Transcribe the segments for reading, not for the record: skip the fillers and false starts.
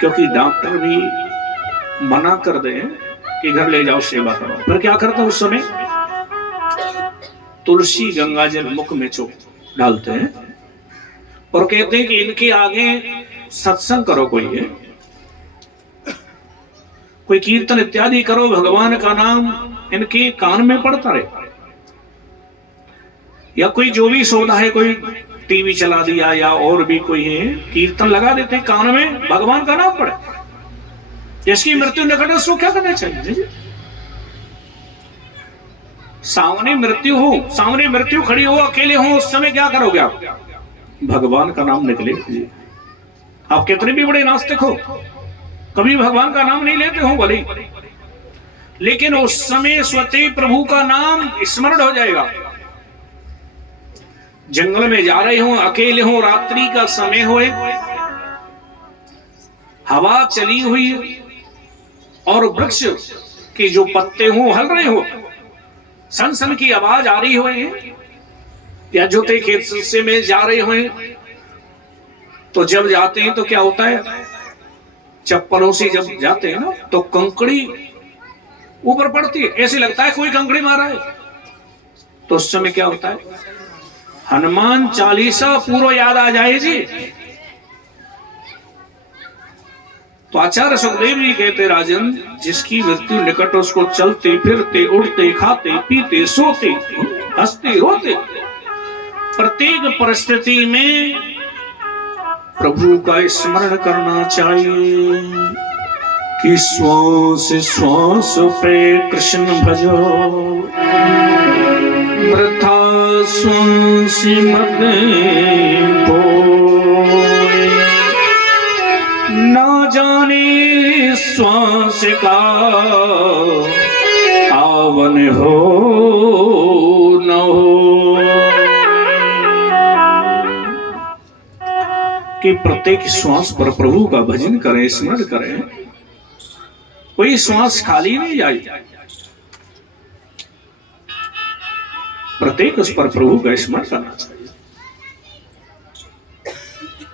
क्योंकि डॉक्टर भी मना कर दे कि घर ले जाओ सेवा करो, फिर क्या करता उस समय तुलसी गंगा जल मुख में चोक डालते हैं और कहते हैं कि इनके आगे सत्संग करो, कोई कीर्तन इत्यादि करो, भगवान का नाम इनके कान में पड़ता रहे। या कोई जो भी सौदा है, कोई टीवी चला दिया या और भी कोई है, कीर्तन लगा देते हैं कान में, भगवान का नाम पड़े। जिसकी मृत्यु निकट है उसको क्या करना चाहिए? सामने मृत्यु हो, सामने मृत्यु खड़ी हो, अकेले हो, उस समय क्या करोगे आप? भगवान का नाम निकले। आप कितने भी बड़े नास्तिक हो, कभी भगवान का नाम नहीं लेते हो भले, लेकिन उस समय स्वतः प्रभु का नाम स्मरण हो जाएगा। जंगल में जा रहे हो, अकेले हो, रात्रि का समय हो, हवा चली हुई और वृक्ष के जो पत्ते हो हल रहे हो, सन सन की आवाज आ रही हो, या जोते खेत से में जा रहे हो, तो जब जाते हैं तो क्या होता है, चप्पलों से जब जाते हैं ना तो कंकड़ी ऊपर पड़ती है, ऐसे लगता है कोई कंकड़ी मारा है। तो उस समय क्या होता है, हनुमान चालीसा पूरा याद आ जाए जी। तो आचार्य सुखदेव जी कहते, राजन जिसकी मृत्यु निकट उसको चलते फिरते उड़ते खाते पीते सोते हंसते रोते प्रत्येक परिस्थिति में प्रभु का स्मरण करना चाहिए कि श्वास श्वास पे कृष्ण भजो, वृथा श्वास मत बोए, ना जाने श्वास का आवन हो न हो। कि प्रत्येक श्वास पर प्रभु का भजन करें, स्मरण करें, कोई श्वास खाली नहीं जाए, प्रत्येक उस पर प्रभु का स्मरण करना चाहिए।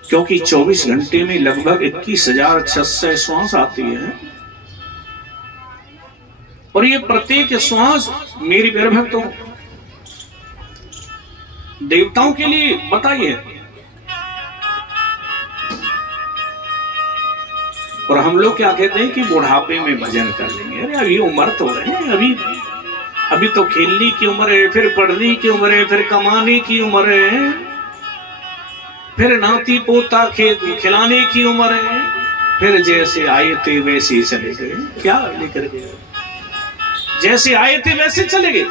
क्योंकि 24 घंटे में लगभग 21,600 श्वास आती है और ये प्रत्येक श्वास मेरी प्यारे भक्तों देवताओं के लिए बताइए। और हम लोग क्या कहते हैं कि बुढ़ापे में भजन कर लेंगे। अरे अभी उम्र तो है, अभी तो खेलने की उम्र है, फिर पढ़ने की उम्र है, फिर कमाने की उम्र है, फिर नाती पोता खिलाने की उम्र है, फिर जैसे आए थे वैसे ही चले गए। क्या लेकर गए? जैसे आए थे वैसे चले गए,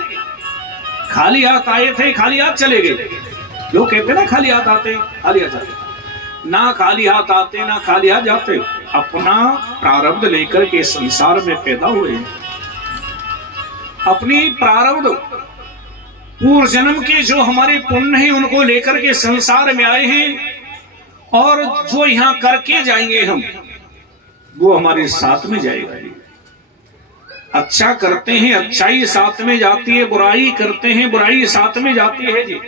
खाली हाथ आए थे खाली हाथ चले गए। लोग कहते ना खाली हाथ आते खाली हाथ जाते, ना खाली हाथ आते ना खाली हाथ जाते। अपना प्रारब्ध लेकर के संसार में पैदा हुए, अपनी प्रारब्ध पूर्व जन्म के जो हमारे पुण्य हैं उनको लेकर के संसार में आए हैं, और जो यहाँ करके जाएंगे हम वो हमारे साथ में जाएगा। अच्छा करते हैं अच्छाई साथ में जाती है, बुराई करते हैं बुराई साथ में जाती है जी।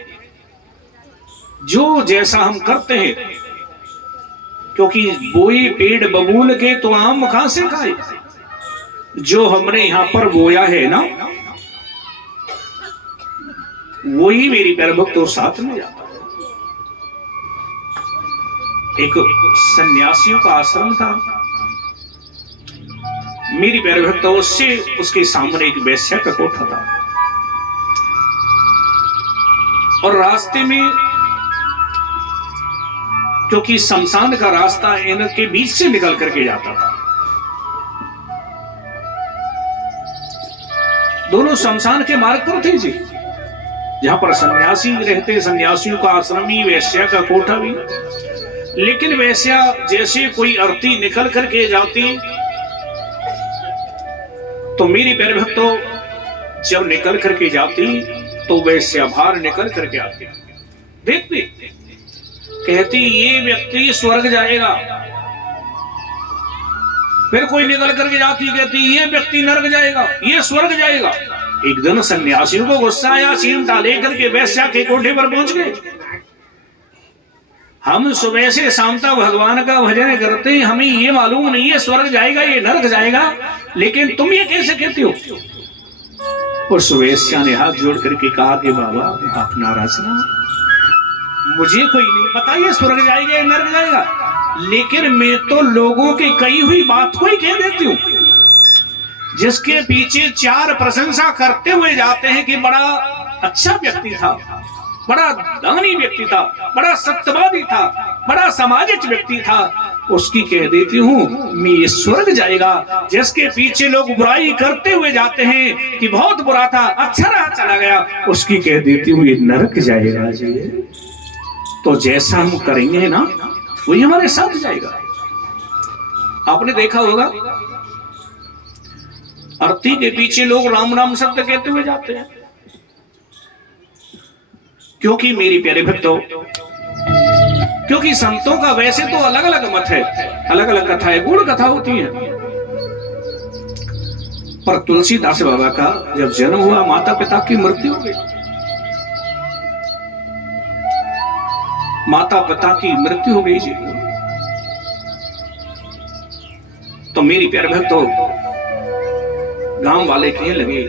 जो जैसा हम करते हैं, क्योंकि बोई पेड़ बबूल के तो आम कहां से खाए, जो हमने यहां पर बोया है ना वही मेरी प्यारे भक्तों साथ में जाता है। एक सन्यासियों का आश्रम था मेरी प्यारे भक्तों, उसके सामने एक वैश्या का कोठा था और रास्ते में क्योंकि शमशान का रास्ता इनके बीच से निकल करके जाता था, दोनों शमशान के मार्ग पर थे जी, जहां पर सन्यासी रहते, सन्यासियों का आश्रम भी, वैश्या का कोठा भी। लेकिन वैश्या जैसे कोई अर्थी निकल करके जाती तो मेरी प्यारे भक्तों जब निकल करके जाती तो वैश्या बाहर निकल करके आती, देखती कहती ये व्यक्ति स्वर्ग जाएगा। फिर कोई निकल करके जाती कहती ये व्यक्ति नरक जाएगा, ये स्वर्ग जाएगा। एक दिन सन्यासियों को गुस्सा आया, चिमटा लेकर के वैश्या के कोठे पर पहुंच गए, हम सुबह से शाम तक भगवान का भजन करते हैं, हमें ये मालूम नहीं है स्वर्ग जाएगा ये नरक जाएगा, लेकिन तुम ये कैसे कहते हो? और सुवेश्या ने हाथ जोड़ करके कहा कि बाबा आप नाराज ना, मुझे कोई नहीं पता ये स्वर्ग जाएगा या नरक जाएगा, लेकिन मैं तो लोगों की कही हुई बात को ही कह देती हूँ। जिसके पीछे चार प्रशंसा करते हुए जाते हैं कि बड़ा अच्छा व्यक्ति था, बड़ा दानी व्यक्ति था, बड़ा सत्यवादी था, बड़ा सामाजिक व्यक्ति था, उसकी कह देती हूँ मैं ये स्वर्ग जाएगा। जिसके पीछे लोग बुराई करते हुए जाते हैं कि बहुत बुरा था, अच्छा रहा चला गया, उसकी कह देती हूँ ये नरक जाएगा। तो जैसा हम करेंगे ना वही हमारे साथ जाएगा। आपने देखा होगा अर्थी के पीछे लोग राम राम शब्द कहते हुए जाते हैं, क्योंकि मेरी प्यारे भक्तों, क्योंकि संतों का वैसे तो अलग अलग मत है, अलग अलग कथा है, गुण कथा होती है, पर तुलसीदास बाबा का जब जन्म हुआ माता पिता की मृत्यु हो गई, माता पिता की मृत्यु हो गई जी। तो मेरी प्यारे भक्तों, गांव वाले कहने लगे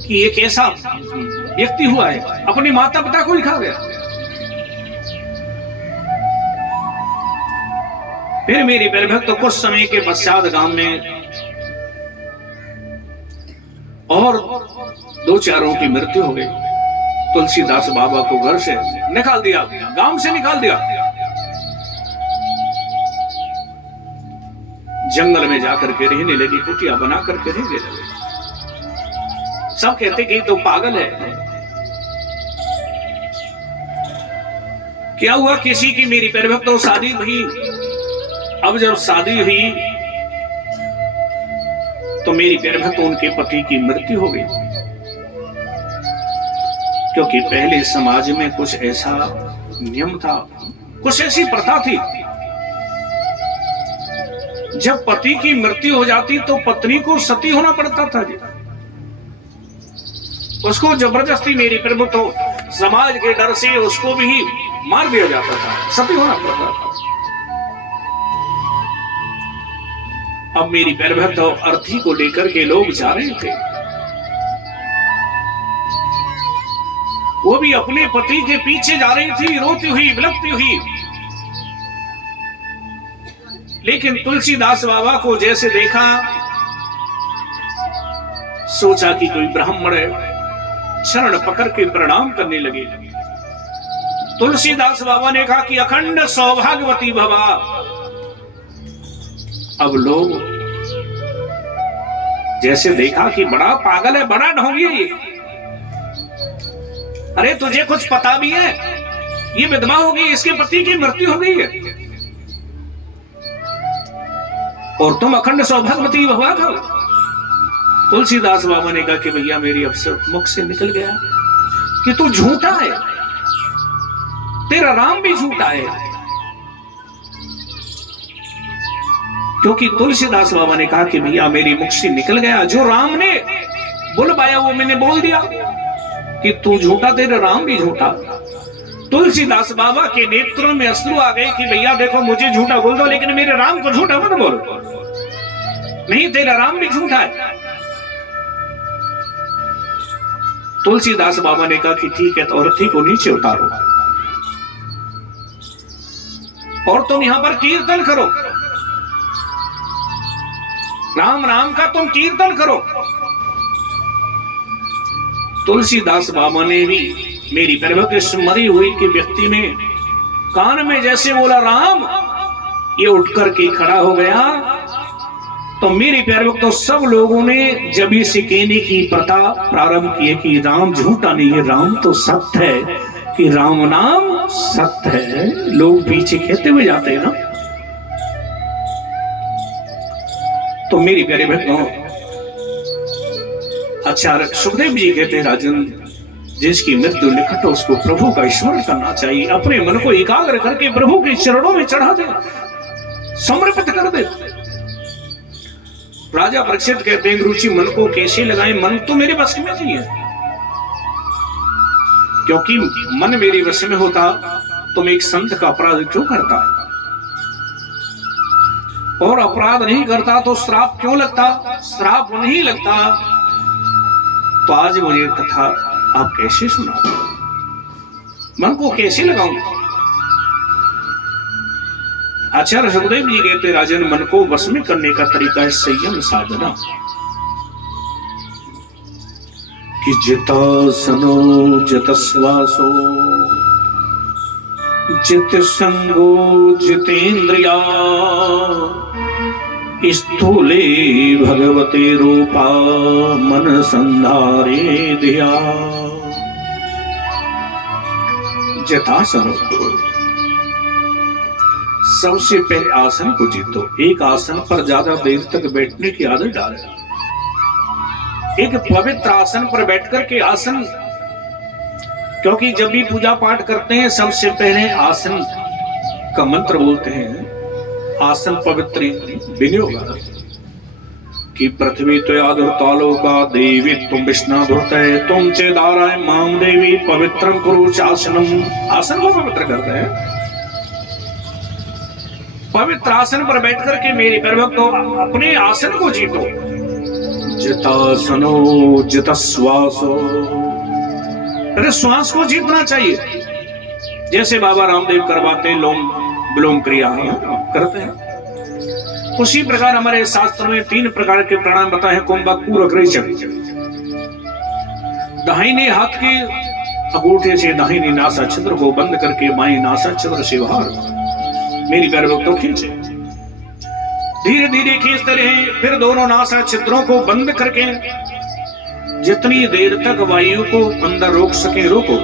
कि एक ऐसा व्यक्ति हुआ है अपने माता पिता को ही खा गया। फिर मेरे प्यारे भक्तों कुछ समय के पश्चात गांव में और दो चारों की मृत्यु हो गई। तुलसीदास बाबा को घर से निकाल दिया, गांव से निकाल दिया, जंगल में जाकर के रहने लगी, कुटिया बना करके रहने लगे। सब कहते कि तो पागल है। क्या हुआ, किसी की मेरी प्यारे भक्तों शादी हुई। अब जब शादी हुई तो मेरी प्यारे भक्तों उनके पति की मृत्यु हो गई, क्योंकि पहले समाज में कुछ ऐसा नियम था, कुछ ऐसी प्रथा थी, जब पति की मृत्यु हो जाती तो पत्नी को सती होना पड़ता था जी। उसको जबरदस्ती मेरी प्रभु तो समाज के डर से उसको भी मार दिया जाता था, सती होना पड़ता था। अब मेरी प्यारे भक्तों अर्थी को लेकर के लोग जा रहे थे, वो भी अपने पति के पीछे जा रही थी, रोती हुई विलपती हुई। लेकिन तुलसीदास बाबा को जैसे देखा, सोचा कि कोई ब्राह्मण है, शरण पकड़ के प्रणाम करने लगे। तुलसीदास बाबा ने कहा कि अखंड सौभाग्यवती भवा। अब लोग जैसे देखा कि बड़ा पागल है, बड़ा ढोंगी है ये, अरे तुझे कुछ पता भी है, ये विधवा हो गई, इसके पति की मृत्यु हो गई है और तुम अखंड सौभाग्यवती भवा करो। तुलसीदास बाबा ने कहा कि भैया मेरी अफसर मुख से निकल गया कि तू झूठा है, तेरा राम भी झूठा है। क्योंकि तुलसीदास बाबा ने कहा कि भैया मेरी मुख से निकल गया, जो राम ने बुलवाया वो मैंने बोल दिया कि तू झूठा, तेरा राम भी झूठा। तुलसीदास बाबा के नेत्रों में अश्रु आ गए कि भैया देखो मुझे झूठा बोल दो, लेकिन मेरे राम को झूठा मत बोलो, नहीं तेरा राम भी झूठा है। तुलसीदास बाबा ने कहा कि ठीक है, तो अर्थी को नीचे उतारो और तुम यहां पर कीर्तन करो, राम राम का तुम कीर्तन करो। तुलसीदास बाबा ने भी मेरी पर्वत मरी हुई के व्यक्ति में कान में जैसे बोला राम, ये उठ करके खड़ा हो गया। तो मेरे प्यारे भक्तों सब लोगों ने जब ये सिकेने की प्रथा प्रारंभ की कि राम झूठा नहीं है, राम तो सत्य है, कि राम नाम सत्य है, लोग पीछे कहते हुए जाते हैं ना। तो मेरे प्यारे भक्तों आचार्य सुखदेव जी कहते हैं राजन, जिसकी मृत्यु निकट हो उसको प्रभु का स्मरण करना चाहिए, अपने मन को एकाग्र करके प्रभु के चरणों में चढ़ा दे, समर्पित कर दे। राजा परीक्षित कहते हैं गुरुजी मन को कैसे लगाएं, मन तो मेरे बस में नहीं है, क्योंकि मन मेरे वश में होता तुम एक संत का अपराध क्यों करता, और अपराध नहीं करता तो श्राप क्यों लगता, श्राप नहीं लगता तो आज मुझे कथा आप कैसे सुना, मन को कैसे लगाऊं। आचार्य सुखदेव जी कहते राजन, मन को वश में करने का तरीका है संयम साधना। कि जितासनो जितश्वासो जित संगो जितेन्द्रिया स्थूले भगवते रूपा मन संधारे धिया। जितासन, सबसे पहले आसन को जीतो। एक आसन पर ज्यादा देर तक बैठने की आदत डालें। एक पवित्र आसन पर बैठकर के आसन, क्योंकि जब भी पूजा पाठ करते हैं सबसे पहले आसन का मंत्र बोलते हैं। आसन पवित्र विनियोग कि पृथ्वी तो यादुर्तालो का देवी तुम विष्णाधुर्त है तुम चेदाराय माम देवी पवित्रम कुरु आसनम। आसन को पवित्र करते हैं। पवित्र आसन पर बैठकर के मेरे भक्तों अपने आसन को जीतो। जितासनो जितश्वासो, अरे श्वास को जीतना चाहिए। जैसे बाबा रामदेव करवाते हैं, लोम विलोम क्रिया करते हैं, उसी प्रकार हमारे शास्त्र में 3 प्रकार के प्राणायाम बताए हैं। कुंभक, पूरक, रेचक। दाहिने हाथ के अंगूठे से दाहिनी नासा छिद्र को बंद करके बाएं नासा छिद्र से बाहर मेरी पैर को खींचे, धीरे धीरे खींचते रहे। फिर दोनों नासा छिद्रों को बंद करके जितनी देर तक वायु को अंदर रोक सके रोको।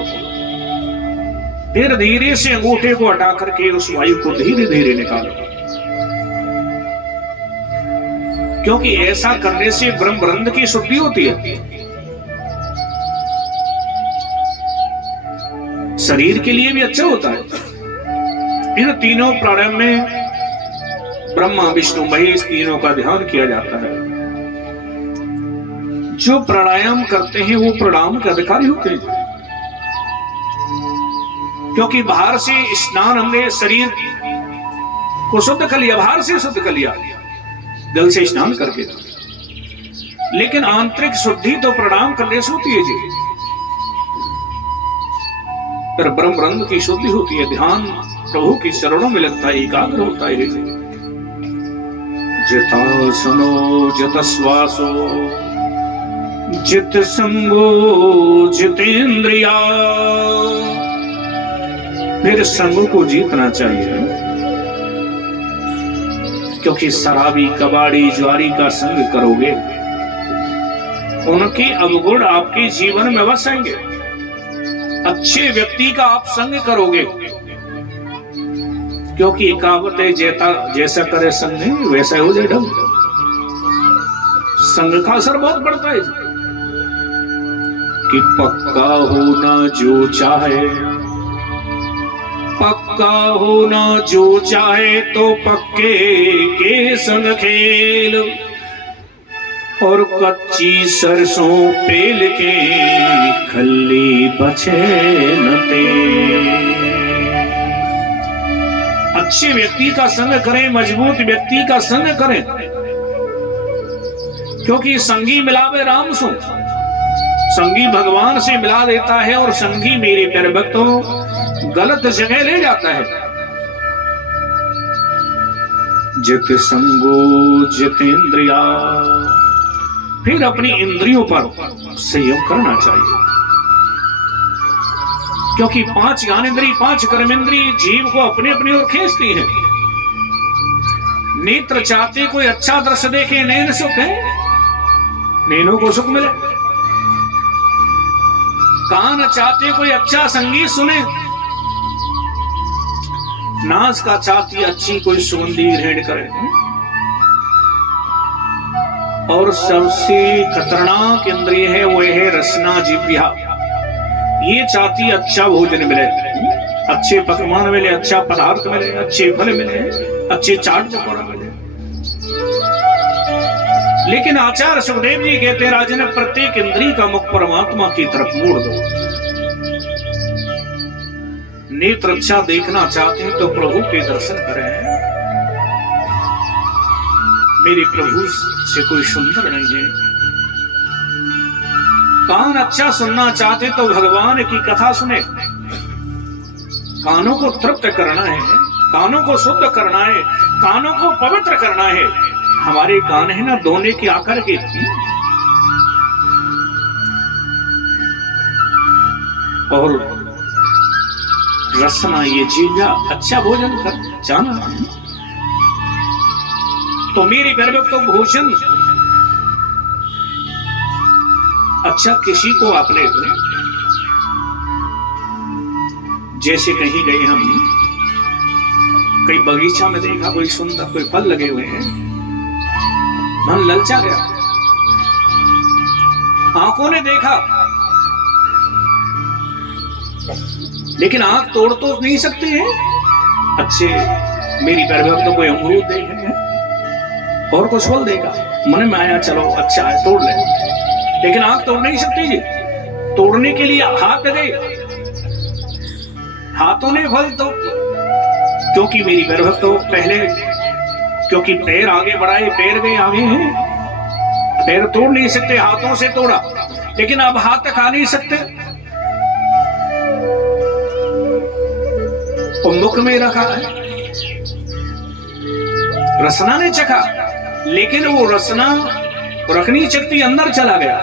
फिर धीरे से अंगूठे को हटा करके उस वायु को धीरे धीरे निकालो, क्योंकि ऐसा करने से ब्रह्मरंध्र की शुद्धि होती है। शरीर के लिए भी अच्छा होता है। इन तीनों प्राणायाम में ब्रह्मा विष्णु महेश तीनों का ध्यान किया जाता है। जो प्राणायाम करते हैं वो प्रणाम के अधिकारी होते हैं, क्योंकि बाहर से स्नान हमने शरीर को शुद्ध कर लिया, बाहर से शुद्ध कर लिया जल से स्नान करके, लेकिन आंतरिक शुद्धि तो प्रणाम करने से होती है जी। फिर ब्रह्मरंध्र की शुद्धि होती है, ध्यान प्रभु की चरणों में लगता है, एकाग्र होता है जी। जितासनो जितश्वासो जित संगो जितेन्द्रिया। फिर संग को जीतना चाहिए, क्योंकि शराबी कबाड़ी ज्वारी का संग करोगे उनके अवगुण आपके जीवन में बसेंगे। अच्छे व्यक्ति का आप संग करोगे, क्योंकि कहावत है जैसा करे संग वैसा हो जाए ढंग। संग का असर बहुत पड़ता है कि पक्का होना जो चाहे, पक्का होना जो चाहे तो पक्के के संग खेल, और कच्ची सरसों पेल के खल्ली बचे न तेल। अच्छे व्यक्ति का संग करें, मजबूत व्यक्ति का संग करें, क्योंकि संगी मिलावे राम सो, संगी भगवान से मिला देता है, और संगी मेरे प्यारे भक्तों गलत जगह ले जाता है। जित संगो जितेन्द्रिया। फिर अपनी इंद्रियों पर संयम करना चाहिए, क्योंकि 5 ज्ञानेंद्रिय 5 कर्मेंद्रिय जीव को अपने अपने ओर खींचती हैं। नेत्र चाहते कोई अच्छा दृश्य देखे, नैन सुख है, नैनों को सुख मिले। कान चाहते कोई अच्छा संगीत सुने, नास का चाहती अच्छी कोई सुगंधी ग्रहण करे, और सबसे खतरनाक इंद्रिय है वो है रसना जिह्वा। ये चाहती अच्छा भोजन मिले, अच्छे पकवान मिले, अच्छा पदार्थ मिले, अच्छे फल मिले, अच्छे चाट पकौड़ा मिले। लेकिन आचार्य सुखदेव जी कहते राजन, प्रत्येक इंद्रिय का मुख परमात्मा की तरफ मोड़ दो। नेत्र अच्छा देखना चाहते हैं तो प्रभु के दर्शन करें। मेरे प्रभु से कोई सुंदर नहीं है। कान अच्छा सुनना चाहते तो भगवान की कथा सुने। कानों को तृप्त करना है, कानों को शुद्ध करना है, कानों को पवित्र करना है। हमारे कान है ना दोने के आकर के, और रसना ये जीजा अच्छा भोजन कर जाना। तो मेरी गर्भ तो भोजन अच्छा किसी को आपने जैसे कहीं गए हम, कई बगीचा में देखा कोई सुंदर कोई फल लगे हुए हैं, मन ललचा गया। आंखों ने देखा लेकिन आंख तोड़ तो नहीं सकते हैं। अच्छे मेरी गर्भ तो कोई अमरूद देखे हैं और कुछ फल देगा, मन में आया चलो अच्छा है तोड़ ले, लेकिन आंख तोड़ नहीं सकती जी। तोड़ने के लिए हाथ गए, हाथों ने फल तो, क्योंकि मेरी गर्भ तो पहले, क्योंकि पैर आगे बढ़ाए, पैर गए आगे हैं, पैर तोड़ नहीं सकते, हाथों से तोड़ा, लेकिन अब हाथ खा नहीं सकते, तो मुख में रखा है। रसना ने चखा, लेकिन वो रसना रखनी शक्ति अंदर चला गया।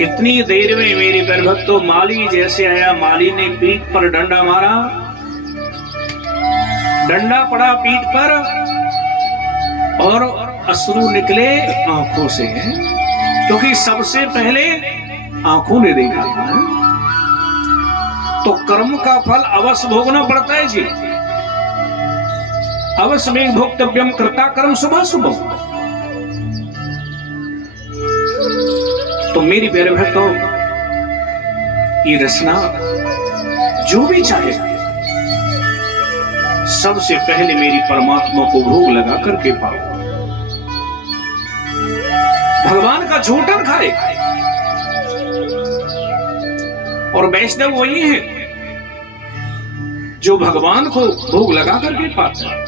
इतनी देर में मेरे गर्भ तो माली जैसे आया, माली ने पीठ पर डंडा मारा, डंडा पड़ा पीठ पर और अश्रु निकले आंखों से, क्योंकि सबसे पहले आंखों ने देखा था। तो कर्म का फल अवश्य भोगना पड़ता है जी। अवश्य में भोक्तव्यम कर्ता कर्म शुभ शुभ। तो मेरी प्यारे भक्तों, ये रसना जो भी चाहे सबसे पहले मेरी परमात्मा को भोग लगा करके पाओ। भगवान का झूठन खाए, और वैष्णव वही है जो भगवान को भोग लगा करके पाता है।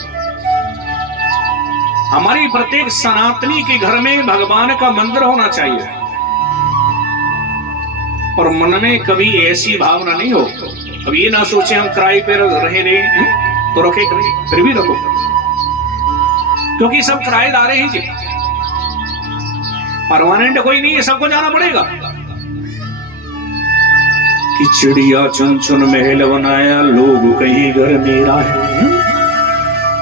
हमारी प्रत्येक सनातनी के घर में भगवान का मंदिर होना चाहिए, और मन में कभी ऐसी भावना नहीं हो, अब ये ना सोचे हम किराए पे रहे तो रखे करें, फिर भी रखो, क्योंकि सब किराएदार हैं जी, परमानेंट कोई नहीं है, सबको जाना पड़ेगा। कि चिड़िया चुन चुन महल बनाया, लोग कहीं घर मेरा है।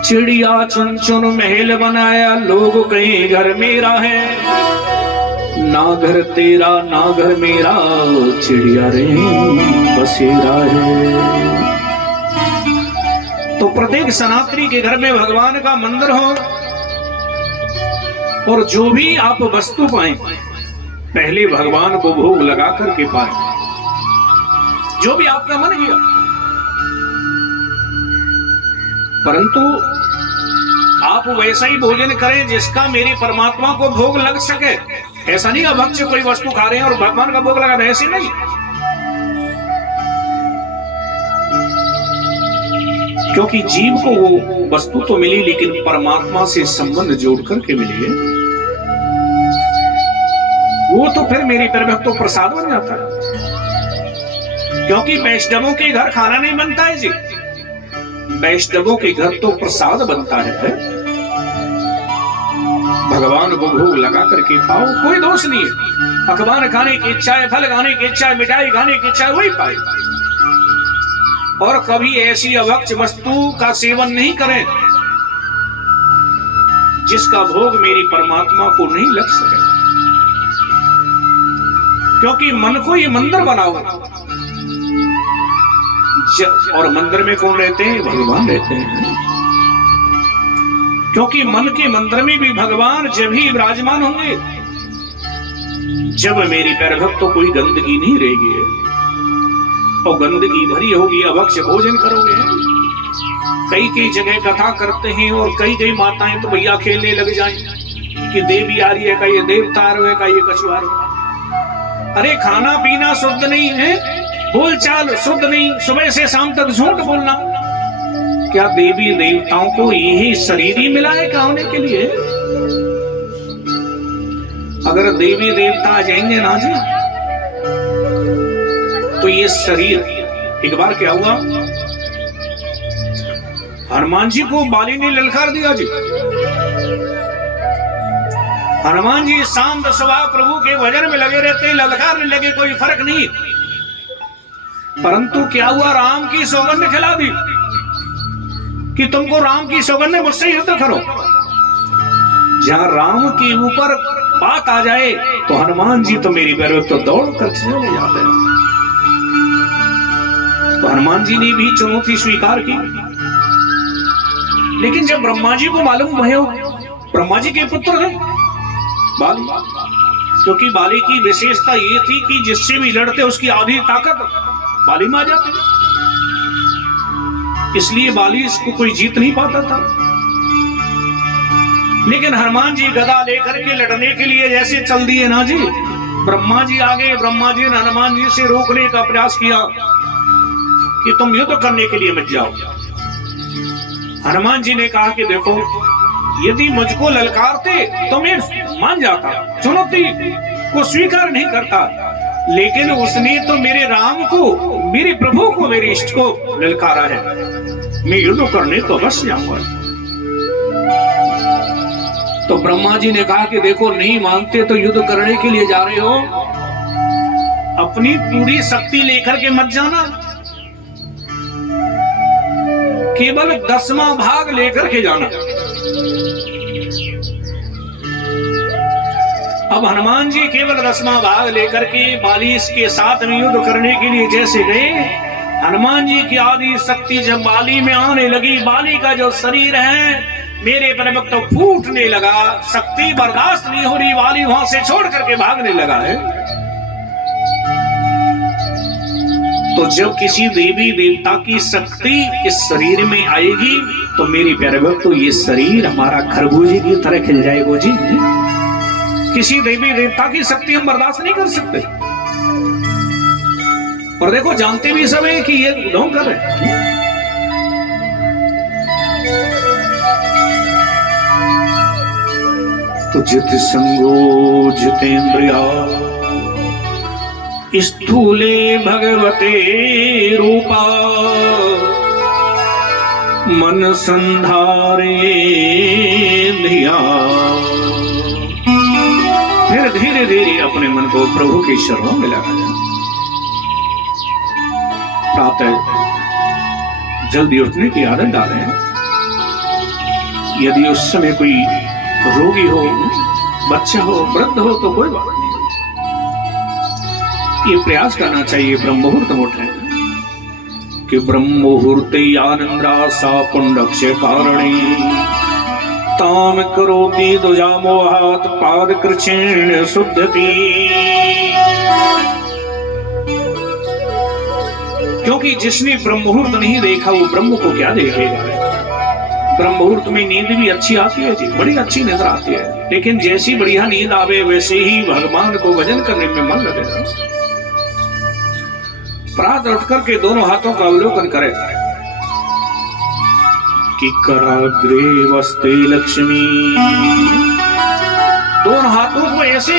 चिड़िया चुन चुन महल बनाया, लोग कहीं घर मेरा है। ना घर तेरा ना घर मेरा, चिड़िया रे बसेरा है। तो प्रत्येक सनातनी के घर में भगवान का मंदिर हो, और जो भी आप वस्तु पाए पहले भगवान को भोग लगा करके पाए, जो भी आपका मन किया। परंतु आप वैसा ही भोजन करें जिसका मेरे परमात्मा को भोग लग सके। ऐसा नहीं अभक्ष्य कोई वस्तु खा रहे हैं और भगवान का भोग लगा रहे हैं, ऐसे नहीं। क्योंकि जीव को वो वस्तु तो मिली, लेकिन परमात्मा से संबंध जोड़ करके मिली है, वो तो फिर मेरी परभक्त तो प्रसाद बन जाता है। क्योंकि वैष्णवों के घर खाना नहीं बनता है जी, वैष्णवों के घर तो प्रसाद बनता है। भगवान को भोग लगा करके पाओ, कोई दोष नहीं है। पकवान खाने की इच्छा है, फल खाने की इच्छा है, मिठाई खाने की इच्छा है, वही पाए। और कभी ऐसी अभक्ष्य वस्तु का सेवन नहीं करें जिसका भोग मेरी परमात्मा को नहीं लग सके। क्योंकि मन को ये मंदिर बनाओ, और मंदिर में कौन रहते हैं? भगवान रहते हैं। क्योंकि मन के मंदिर में भी भगवान जब ही विराजमान होंगे जब मेरी पैरभक्त तो कोई गंदगी नहीं रहेगी, और गंदगी भरी होगी अभक्ष्य भोजन करोगे। कई कई जगह कथा करते हैं और कई कई माताएं तो भैया खेलने लग जाएं कि देवी आ रही है, का ये देवता आ रहा है, का ये कछुआ आ रहा है। अरे खाना पीना शुद्ध नहीं है, बोलचाल शुद्ध नहीं, सुबह से शाम तक झूठ बोलना। क्या देवी देवताओं को यही शरीर ही मिला है क्या होने के लिए? अगर देवी देवता आ जाएंगे ना जी, तो ये शरीर, एक बार क्या हुआ, हनुमान जी को बाली ने ललकार दिया जी। हनुमान जी शाम सुबह प्रभु के भजन में लगे रहते, ललकारने लगे, कोई फर्क नहीं। परंतु क्या हुआ, राम की सौगंध खिला दी कि तुमको राम की सौगंध मुझसे युद्ध करो। जहां राम के ऊपर बात आ जाए तो हनुमान जी तो मेरी पैरों तो दौड़ कर चले जाते हैं। तो हनुमान जी ने भी चुनौती स्वीकार की। लेकिन जब ब्रह्मा जी को मालूम भयो, ब्रह्मा जी के पुत्र हैं बाली, क्योंकि बाली की विशेषता ये थी कि जिससे भी लड़ते उसकी आधी ताकत बाली में आ जाती, इसलिए बाली इसको कोई जीत नहीं पाता था। लेकिन हनुमान जी गदा लेकर के लड़ने के लिए जैसे चल दिए ना जी, ब्रह्मा जी आगे, ब्रह्मा जी ने हनुमान जी से रोकने का प्रयास किया कि तुम युद्ध करने के लिए मत जाओ। हनुमान जी ने कहा कि देखो, यदि मुझको ललकारते तो मैं मान जाता, चुनौती को स्वीकार नहीं करता, लेकिन उसने तो मेरे राम को, मेरे प्रभु को, मेरे इष्ट को ललकारा है, मैं युद्ध करने तो बस जाऊंगा। तो ब्रह्मा जी ने कहा कि देखो, नहीं मानते तो युद्ध करने के लिए जा रहे हो, अपनी पूरी शक्ति लेकर के मत जाना, केवल 10वां भाग लेकर के जाना। अब हनुमान जी केवल 10वां भाग लेकर के बाली के साथ में युद्ध करने के लिए जैसे गए, हनुमान जी की आदि शक्ति जब बाली में आने लगी, बाली का जो शरीर है मेरे पर तो फूटने लगा, शक्ति बर्दाश्त नहीं हो रही, बाली वहां से छोड़ करके भागने लगा है। तो जब किसी देवी देवता की शक्ति इस शरीर में आएगी तो मेरी प्यारे भक्त, तो ये शरीर हमारा खरबूजे की तरह खिल जाएगा जी। किसी देवी देवता की शक्ति हम बर्दाश्त नहीं कर सकते। और देखो, जानते भी सब है कि ये ढोंग कर रहे। तो जित संगो जितेंद्रिया स्थूले भगवते रूपा, मन संधारे धिया। फिर धीरे धीरे अपने मन को प्रभु के शरणों में लगाया। प्रातः जल्दी उठने की आदत डालें। यदि उस समय कोई रोगी हो, बच्चा हो, वृद्ध हो तो कोई बात नहीं, ये प्रयास करना चाहिए ब्रह्म मुहूर्त उठने कि ब्रह्म मुहूर्ते आनंदासा पुंडक्ष कारणे ताम करोति दुजामोहात पाद कृच्छेण शुद्धति। क्योंकि जिसने ब्रह्म मुहूर्त नहीं देखा वो ब्रह्म को क्या देखेगा। ब्रह्म मुहूर्त में नींद भी अच्छी आती है जी, बड़ी अच्छी नींद आती है, लेकिन जैसी बढ़िया नींद आवे वैसे ही भगवान को भजन करने में मन लगेगा। प्रातः उठ करके दोनों हाथों का अवलोकन करें कि कराग्रे वस्ते लक्ष्मी। दोनों हाथों को ऐसे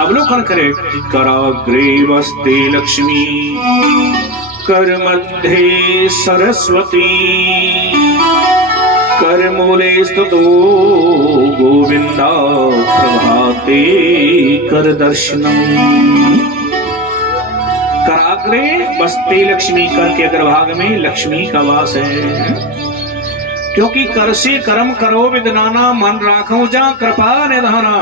अवलोकन करें कि कराग्रे वस्ते लक्ष्मी, कर मध्य सरस्वती, कर मूले स्तुतो गोविंदा, प्रभाते कर दर्शनम। कराग्रे बस्ते लक्ष्मी, कर के अग्रभाग में लक्ष्मी का वास है। क्योंकि कर से कर्म करो विदनाना, मन राखो जा कृपा निधाना।